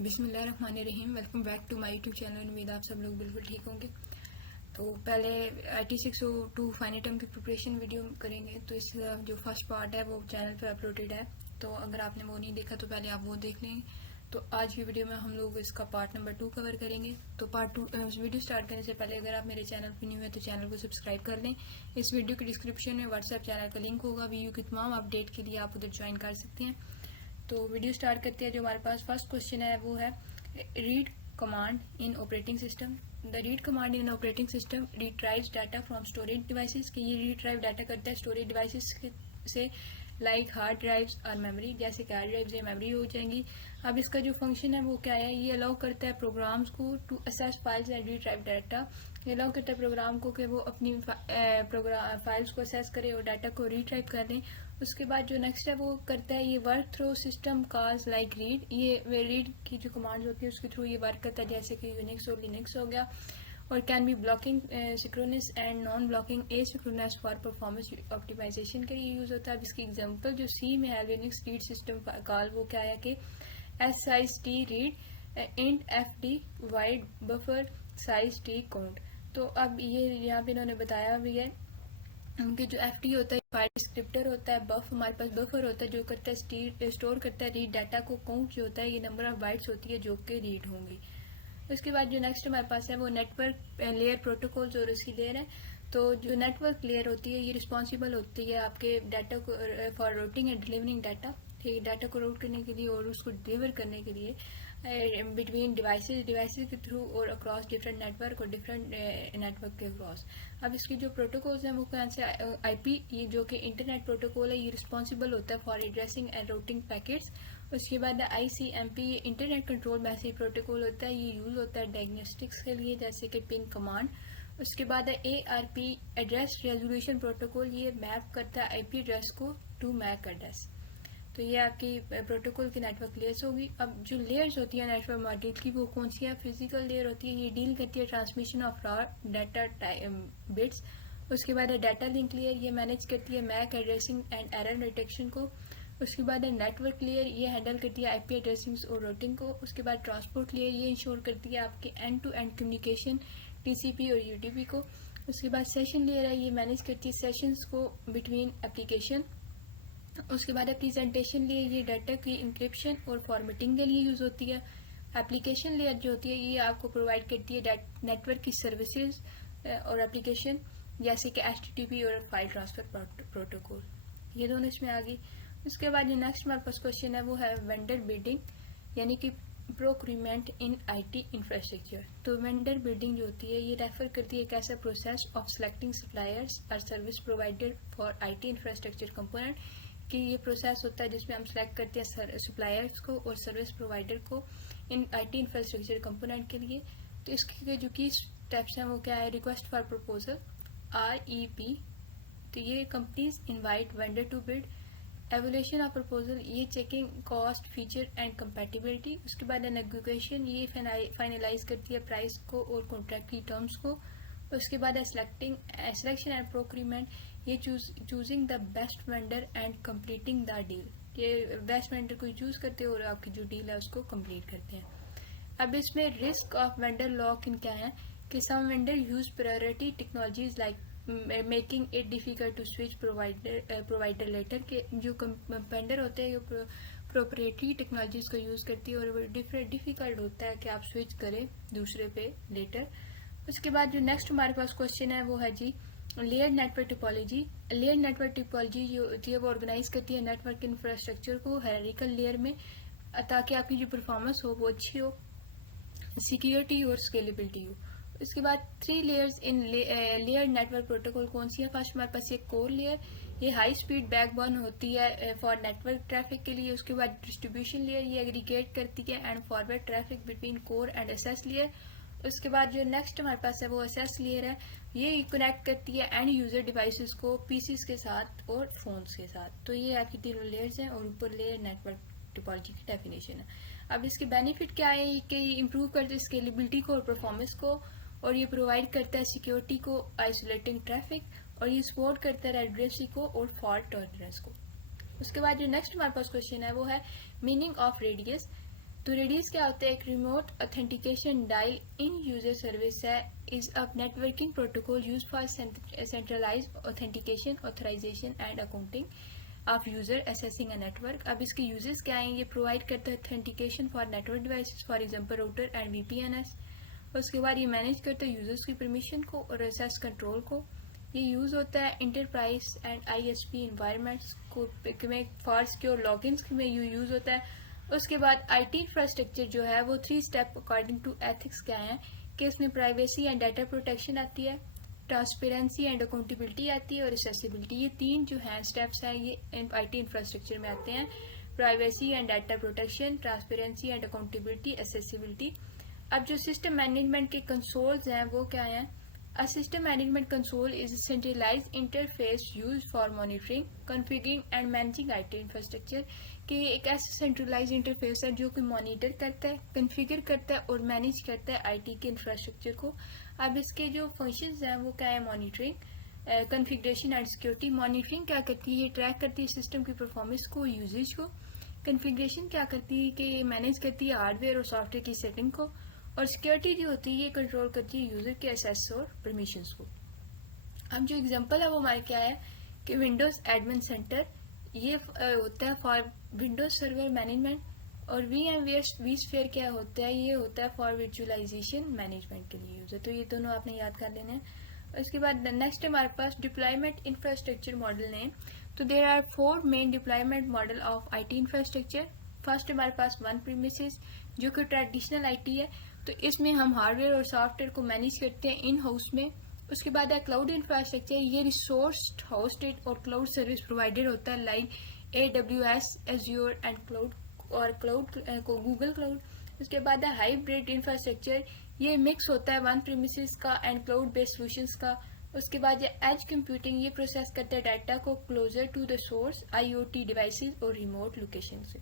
बिस्मिल्लाहिर्रहमानिर्रहीम। Welcome back to my YouTube channel. उम्मीद आप सब लोग बिल्कुल ठीक होंगे। तो पहले IT 602 फाइनल टर्म की प्रिपरेशन वीडियो करेंगे। तो इस जो फर्स्ट पार्ट है वो चैनल पर अपलोडेड है, तो अगर आपने वो नहीं देखा तो पहले आप वो देख लें। तो आज की वीडियो में हम लोग इसका पार्ट नंबर 2 कवर करेंगे। तो पार्ट 2 वीडियो स्टार्ट करने से पहले अगर आप मेरे चैनल पर न्यू है तो चैनल को सब्सक्राइब कर लें। इस वीडियो के डिस्क्रिप्शन में व्हाट्सएप चैनल का लिंक होगा। वीडियो की तमाम अपडेट के लिए आप उधर ज्वाइन कर सकते हैं। तो वीडियो स्टार्ट करते हैं। जो हमारे पास फर्स्ट क्वेश्चन है वो है read command in operating system. The read command in operating system रिट्राइव्स data from storage devices. कि ये रिट्राइव डाटा करता है स्टोरेज डिवाइसेस से, लाइक हार्ड ड्राइव्स और मेमोरी। जैसे कि हार्ड ड्राइव्स या मेमोरी हो जाएंगी। अब इसका जो फंक्शन है वो क्या है, ये अलाउ करता है प्रोग्राम्स को to access files and retrieve data. ये अलाउ करता है प्रोग्राम को कि वो अपनी फाइल्स को असेस करे और डाटा को रिट्राइव कर लें। उसके बाद जो नेक्स्ट है वो करता है ये work through system calls like read. ये रीड की जो कमांड होती है उसके थ्रू ये वर्क करता है, जैसे कि यूनिक्स और लिनक्स हो गया। और can be blocking synchronous and non blocking asynchronous for performance optimisation के लिए यूज होता है। अब इसकी एग्जांपल जो सी में है लिनक्स रीड सिस्टम कॉल, वो क्या है कि SIT read int FD wide buffer size T count. तो अब ये यहाँ पे इन्होंने बताया भी है कि जो FD होता है फाइल डिस्क्रिप्टर होता है। बफ हमारे पास बफर होता है जो करता है स्टोर करता है रीड डाटा को। काउंट जो होता है ये नंबर ऑफ बाइट्स होती है जो कि रीड होंगी। उसके बाद जो नेक्स्ट हमारे पास है वो नेटवर्क लेयर प्रोटोकॉल्स और उसकी लेयर है। तो जो नेटवर्क लेयर होती है ये रिस्पॉन्सिबल होती है आपके डाटा को for routing and delivering data. ठीक है, डाटा को रूट करने के लिए और उसको डिलीवर करने के लिए बिटवीन डिवाइसेस के थ्रू और अक्रॉस डिफरेंट नेटवर्क और डिफरेंट नेटवर्क के अक्रॉस। अब इसकी जो प्रोटोकॉल्स हैं वो कौन से, IP ये जो कि इंटरनेट प्रोटोकॉल है ये रिस्पॉन्सिबल होता है for addressing and routing packets. उसके बाद ICMP ये इंटरनेट कंट्रोल मैसेज प्रोटोकॉल होता है, ये यूज होता है डायग्नोस्टिक्स के लिए जैसे कि पिन कमांड। उसके बाद है ARP एड्रेस रेजोल्यूशन प्रोटोकॉल, ये मैप करता है IP एड्रेस को टू मैक एड्रेस। तो ये आपकी प्रोटोकॉल की नेटवर्क लेयर्स होगी। अब जो लेयर्स होती है नेटवर्क मॉड्यूल की वो कौन सी है, फिजिकल लेयर होती है, ये डील करती है transmission of raw data bits. उसके बाद है डाटा लिंक लेयर, ये मैनेज करती है MAC addressing and error detection को। उसके बाद है नेटवर्क लेयर, ये हैंडल करती है IP एड्रेसिंग और रूटिंग को। उसके बाद ट्रांसपोर्ट लेयर, ये इंश्योर करती है आपके end to end communication TCP और UDP को। उसके बाद सेशन लेयर है, ये मैनेज करती है सेशंस को बिटवीन एप्लीकेशन। उसके बाद है प्रेजेंटेशन लेयर, ये डाटा की इंक्रिप्शन और फॉर्मेटिंग के लिए यूज होती है। एप्लीकेशन लेयर जो होती है ये आपको प्रोवाइड करती है नेटवर्क की सर्विसेज और एप्लीकेशन जैसे कि HTTP और फाइल ट्रांसफर प्रोटोकॉल, ये दोनों इसमें आ गई। उसके बाद जो नेक्स्ट हमारे पास क्वेश्चन है वो है वेंडर बिडिंग, यानी कि प्रोक्यूरमेंट इन IT इंफ्रास्ट्रक्चर। तो वेंडर बिडिंग जो होती है ये रेफर करती है एक ऐसा प्रोसेस ऑफ सेलेक्टिंग सप्लायर्स और service provider for IT infrastructure component, कि ये प्रोसेस होता है जिसमें हम सेलेक्ट करते हैं सप्लायर्स को और सर्विस प्रोवाइडर को इन IT इंफ्रास्ट्रक्चर कंपोनेंट के लिए। तो इसके जो की स्टेप्स हैं वो क्या है, रिक्वेस्ट फॉर प्रपोजल REP, तो ये companies invite vendor to bid. Evolution of proposal, ये checking cost feature and compatibility. उसके बाद नेगोशिएशन, ये फाइनलाइज करती है प्राइस को और कॉन्ट्रैक्ट की टर्म्स को। उसके बाद है सिलेक्शन एंड प्रोक्यूरमेंट, ये choosing the best vendor and completing the deal, ये बेस्ट वेंडर को चूज करते हैं और आपकी जो डील है उसको कंप्लीट करते हैं। अब इसमें risk of vendor lock in क्या है कि some vendor use priority technologies like making it difficult to switch provider later, के जो वेंडर होते हैं वो प्रोप्रिएटरी टेक्नोलॉजीज को यूज करती है और वो डिफिकल्ट होता है कि आप स्विच करें दूसरे पे लेटर। उसके बाद जो नेक्स्ट हमारे पास क्वेश्चन है वो है जी layer network topology. Layer network topology जो होती है वो ऑर्गेनाइज करती है नेटवर्क इंफ्रास्ट्रक्चर को हायरार्किकल लेयर में, ताकि आपकी जो परफॉर्मेंस हो वो अच्छी हो, सिक्योरिटी और स्केलेबिलिटी हो। इसके बाद 3 layers in layer network protocol कौन सी है। फर्स्ट हमारे पास ये कोर लेयर, ये हाई स्पीड बैकबोन होती है फॉर नेटवर्क ट्रैफिक के लिए। उसके बाद डिस्ट्रीब्यूशन लेयर, ये एग्रीगेट करती है and forward traffic between core and SS layer. उसके बाद जो नेक्स्ट हमारे पास है वो SS लेयर है, ये कनेक्ट करती है एंड यूजर डिवाइसेस को PCs के साथ और फोन्स के साथ। तो ये आपकी तीनों लेयर्स हैं और ऊपर लेयर नेटवर्क टिपोलॉजी की डेफिनेशन है। अब इसके बेनिफिट क्या है कि ये इम्प्रूव करते हैं स्केलेबिलिटी को और परफॉर्मेंस को, और ये प्रोवाइड करता है सिक्योरिटी को, आइसोलेटिंग ट्रैफिक, और ये सपोर्ट करता है रेडरेसी को और फॉल्ट टॉलरेंस को। उसके बाद जो नेक्स्ट हमारे पास क्वेश्चन है वो है मीनिंग ऑफ रेडियस। तो रेडियस क्या होता है? एक remote authentication dial in user service है, is a networking protocol use for centralise authentication, authorisation and accounting of user accessing a network. अब इसके यूजर्स क्या हैं? ये प्रोवाइड करता है authentication for network devices, for example router and VPNs. उसके बाद ये मैनेज करता है यूजर्स की परमिशन को और एसेस कंट्रोल को। ये यूज होता है इंटरप्राइज एंड आईएसपी इन्वायरमेंट्स को में फॉर सिक्योर लॉगिन्स में यूज होता है। उसके बाद आईटी इंफ्रास्ट्रक्चर जो है वो 3 स्टेप अकॉर्डिंग टू एथिक्स क्या है कि इसमें प्राइवेसी एंड डाटा प्रोटेक्शन आती है, ट्रांसपेरेंसी एंड अकाउंटेबिलिटी आती है और एक्सेसिबिलिटी। ये 3 जो हैं स्टेप्स हैं ये आईटी इंफ्रास्ट्रक्चर में आते हैं, privacy and data protection, transparency and accountability, accessibility. अब जो सिस्टम मैनेजमेंट के कंसोल्स हैं वो क्या हैं? A system management console is a centralized interface used for monitoring, configuring and managing IT infrastructure। कि एक ऐसा सेंट्रलाइज इंटरफेस है जो कि मॉनिटर करता है, कॉन्फ़िगर करता है और मैनेज करता है आईटी के इंफ्रास्ट्रक्चर को। अब इसके जो फंक्शंस हैं वो क्या है? Monitoring, configuration and security. Monitoring क्या करती है? ये ट्रैक करती है सिस्टम की परफॉर्मेंस को, यूजेज को। कॉन्फ़िगरेशन क्या करती है? कि ये मैनेज करती है हार्डवेयर और सॉफ्टवेयर की सेटिंग को। और सिक्योरिटी जो होती है ये कंट्रोल करती है यूजर के एक्सेस और परमिशंस को। अब जो एग्जांपल है वो हमारे क्या है कि विंडोज एडमिन सेंटर ये होता है फॉर विंडोज सर्वर मैनेजमेंट, और वीस्फीयर क्या होता है? ये होता है फॉर वर्चुअलाइजेशन मैनेजमेंट के लिए यूज है। तो ये दोनों आपने याद कर लेने हैं। इसके बाद नेक्स्ट हमारे पास डिप्लॉयमेंट इंफ्रास्ट्रक्चर मॉडल है। तो there are 4 main deployment model of IT infrastructure. First हमारे पास वन प्रीमिसेस जो कि ट्रेडिशनल आईटी है, तो इसमें हम हार्डवेयर और सॉफ्टवेयर को मैनेज करते हैं इन हाउस में। उसके बाद है क्लाउड इंफ्रास्ट्रक्चर, ये रिसोर्स होस्टेड और क्लाउड सर्विस प्रोवाइडेड होता है like AWS, Azure and cloud और क्लाउड को गूगल क्लाउड। उसके बाद है हाइब्रिड इंफ्रास्ट्रक्चर, ये मिक्स होता है वन प्रीमिसेस का एंड क्लाउड बेस्ड सॉल्यूशंस का। उसके बाद ये एज कंप्यूटिंग, ये प्रोसेस करता है डाटा को closer to the source, IoT devices और रिमोट लोकेशन से।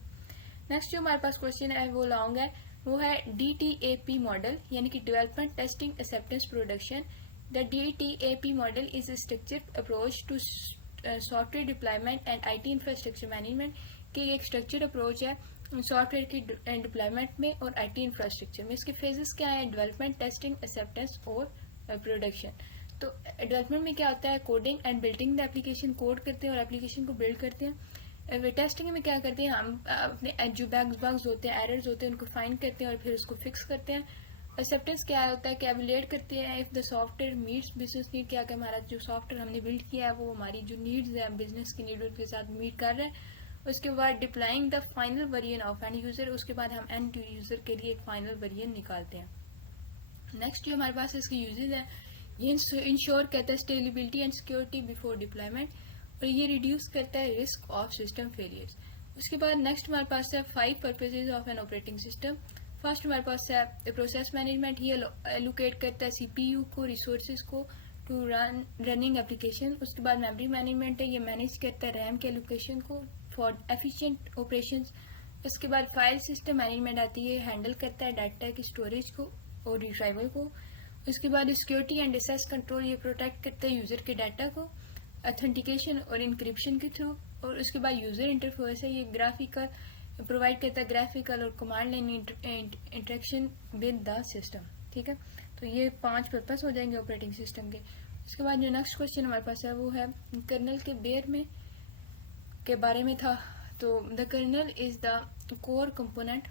नेक्स्ट जो हमारे पास क्वेश्चन है वो लॉन्ग है, वो है DTAP मॉडल यानी कि development testing acceptance production. The DTAP model is a structured approach to software deployment and IT infrastructure management. कि एक स्ट्रक्चर्ड अप्रोच है सॉफ्टवेयर की डिप्लॉयमेंट में और IT इंफ्रास्ट्रक्चर में। इसके फेजेस क्या है? डेवलपमेंट, टेस्टिंग, एक्सेप्टेंस और प्रोडक्शन। तो डेवलपमेंट में क्या होता है? Coding and building the application, code करते हैं और एप्लीकेशन को बिल्ड करते हैं। टेस्टिंग में क्या करते हैं? हम अपने जो बग्स होते हैं, एरर्स होते हैं, उनको फाइंड करते हैं और फिर उसको फिक्स करते हैं। एक्सेप्टेंस क्या होता है? कि एवेलुएट करते हैं if the software meets business need, क्या हमारा जो सॉफ्टवेयर हमने बिल्ड किया है वो हमारी जो नीड्स है बिजनेस की नीड के साथ मीट कर रहा है। उसके बाद deploying the final variant of and user, उसके बाद हम एंड यूजर के लिए एक फाइनल वेरिएंट निकालते हैं। नेक्स्ट जो हमारे पास इसके यूजेज है, ये इंश्योर करता है stability and security before deployment, और ये रिड्यूस करता है रिस्क ऑफ सिस्टम फेलियर्स। उसके बाद नेक्स्ट हमारे पास है 5 purposes of an operating system. First हमारे पास है प्रोसेस मैनेजमेंट, ये एलोकेट करता है CPU को, रिसोर्सेज को टू रनिंग एप्लीकेशन। उसके बाद मेमोरी मैनेजमेंट है, ये मैनेज करता है रैम के एलोकेशन को फॉर एफिशिएंट ऑपरेशंस। इसके बाद फाइल सिस्टम मैनेजमेंट आती है, हैंडल करता है डाटा की स्टोरेज को और रिट्राइवल को। उसके बाद सिक्योरिटी एंड एक्सेस कंट्रोल, ये प्रोटेक्ट करता है यूजर के डाटा को ऑथेंटिकेशन और इंक्रिप्शन के थ्रू। और उसके बाद यूजर इंटरफेस है, ये ग्राफिकल प्रोवाइड करता है ग्राफिकल और command line interaction with the system. ठीक है, तो ये 5 पर्पस हो जाएंगे ऑपरेटिंग सिस्टम के। उसके बाद जो नेक्स्ट क्वेश्चन हमारे पास है वो है कर्नल के बेयर में के बारे में था। तो the kernel is the core component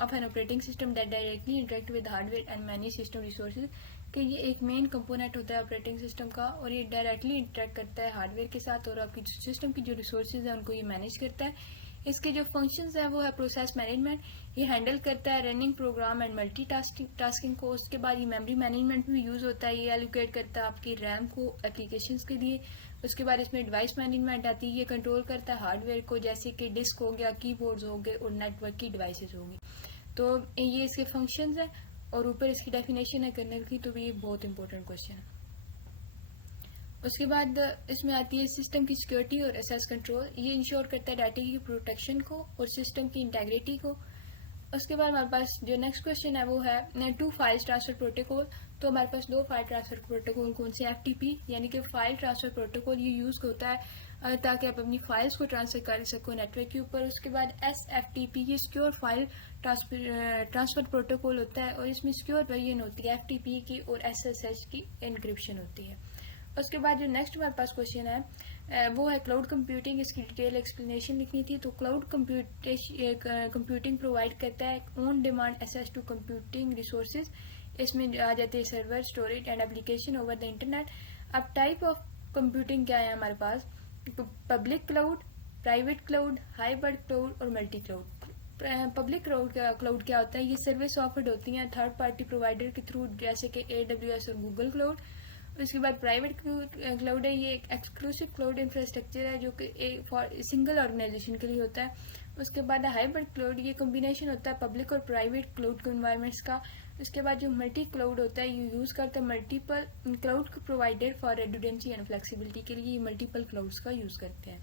of an operating system that directly interact with hardware and many system resources. कि ये एक मेन कंपोनेंट होता है ऑपरेटिंग सिस्टम का और ये डायरेक्टली इंटरेक्ट करता है हार्डवेयर के साथ और आपकी सिस्टम की जो रिसोर्सेज है उनको ये मैनेज करता है। इसके जो फंक्शंस है वो है प्रोसेस मैनेजमेंट, ये हैंडल करता है running program and multitasking को। उसके बाद ये मेमोरी मैनेजमेंट में यूज होता है, ये एलोकेट करता है आपकी रैम को एप्लीकेशंस के लिए। उसके बाद इसमें डिवाइस मैनेजमेंट आती है, ये कंट्रोल करता है हार्डवेयर को जैसे कि डिस्क हो गया, कीबोर्ड्स हो गए और नेटवर्क की डिवाइसेस होगी। तो ये इसके फंक्शंस है और ऊपर इसकी डेफिनेशन है कर्नल की, तो ये बहुत इंपॉर्टेंट क्वेश्चन है। उसके बाद इसमें आती है सिस्टम की सिक्योरिटी और एक्सेस कंट्रोल, ये इंश्योर करता है डाटा की प्रोटेक्शन को और सिस्टम की इंटेग्रिटी को। उसके बाद हमारे पास जो नेक्स्ट क्वेश्चन है वो है 2 फाइल्स ट्रांसफर प्रोटोकॉल। तो हमारे पास 2 फाइल ट्रांसफर प्रोटोकॉल कौन से, FTP यानी कि फाइल ट्रांसफर प्रोटोकॉल, ये यूज़ होता है ताकि आप अपनी फाइल्स को ट्रांसफर कर सको नेटवर्क के ऊपर। उसके बाद SFTP, ये सिक्योर फाइल ट्रांसफर प्रोटोकॉल होता है और इसमें सिक्योर वर्जन होती है FTP की और SSH की एनक्रिप्शन होती है। उसके बाद जो नेक्स्ट हमारे पास क्वेश्चन है वो है क्लाउड कंप्यूटिंग। इसकी डिटेल एक्सप्लेनेशन लिखनी थी। तो क्लाउड कंप्यूटिंग प्रोवाइड करता है on demand access to computing resources. इसमें आ जाते हैं server, storage and application over the internet. अब टाइप ऑफ कंप्यूटिंग क्या है हमारे पास, public cloud, private cloud, hybrid cloud और मल्टी क्लाउड। पब्लिक क्लाउड क्या होता है, ये सर्विस ऑफर्ड होती हैं थर्ड पार्टी प्रोवाइडर के थ्रू, जैसे कि AWS और गूगल क्लाउड। उसके बाद प्राइवेट क्लाउड है, ये एक एक्सक्लूसिव क्लाउड इंफ्रास्ट्रक्चर है जो कि सिंगल ऑर्गेनाइजेशन के लिए होता है। उसके बाद हाइब्रिड क्लाउड, ये कॉम्बिनेशन होता है पब्लिक और प्राइवेट क्लाउड इन्वायरमेंट्स का। उसके बाद जो मल्टी क्लाउड होता है, ये यूज़ करता है multiple cloud provided for redundancy and flexibility के लिए, ये मल्टीपल क्लाउड्स का यूज़ करते हैं।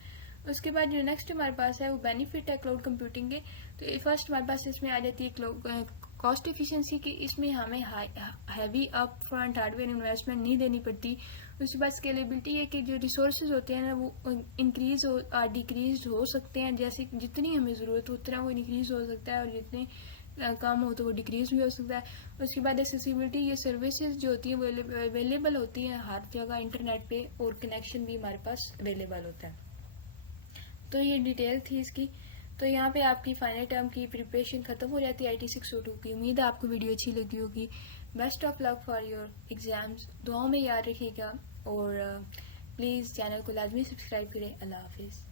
उसके बाद जो नेक्स्ट हमारे पास है वो बेनिफिट है क्लाउड कंप्यूटिंग के। तो फर्स्ट हमारे पास इसमें आ जाती है कॉस्ट एफिशिएंसी की, इसमें हमें heavy up front hardware investment नहीं देनी पड़ती। उसके बाद स्केलेबिलिटी है कि जो रिसोर्सेज होते हैं ना वो इंक्रीज और डिक्रीज हो सकते हैं, जैसे जितनी हमें ज़रूरत हो उतना वो इंक्रीज हो सकता है और जितने कम हो तो वो डिक्रीज भी हो सकता है। उसके बाद एक्सेसिबिलिटी, ये सर्विसेज जो होती है वो अवेलेबल होती हैं हर जगह इंटरनेट पे और कनेक्शन भी हमारे पास अवेलेबल होता है। तो ये डिटेल थी इसकी। तो यहाँ पे आपकी फाइनल टर्म की प्रिपरेशन ख़त्म हो जाती है IT 602 की। उम्मीद है आपको वीडियो अच्छी लगी होगी। Best of luck for your exams, दुआओं में याद रखिएगा और प्लीज़ चैनल को लाजमी सब्सक्राइब करें। अल्लाह हाफिज़।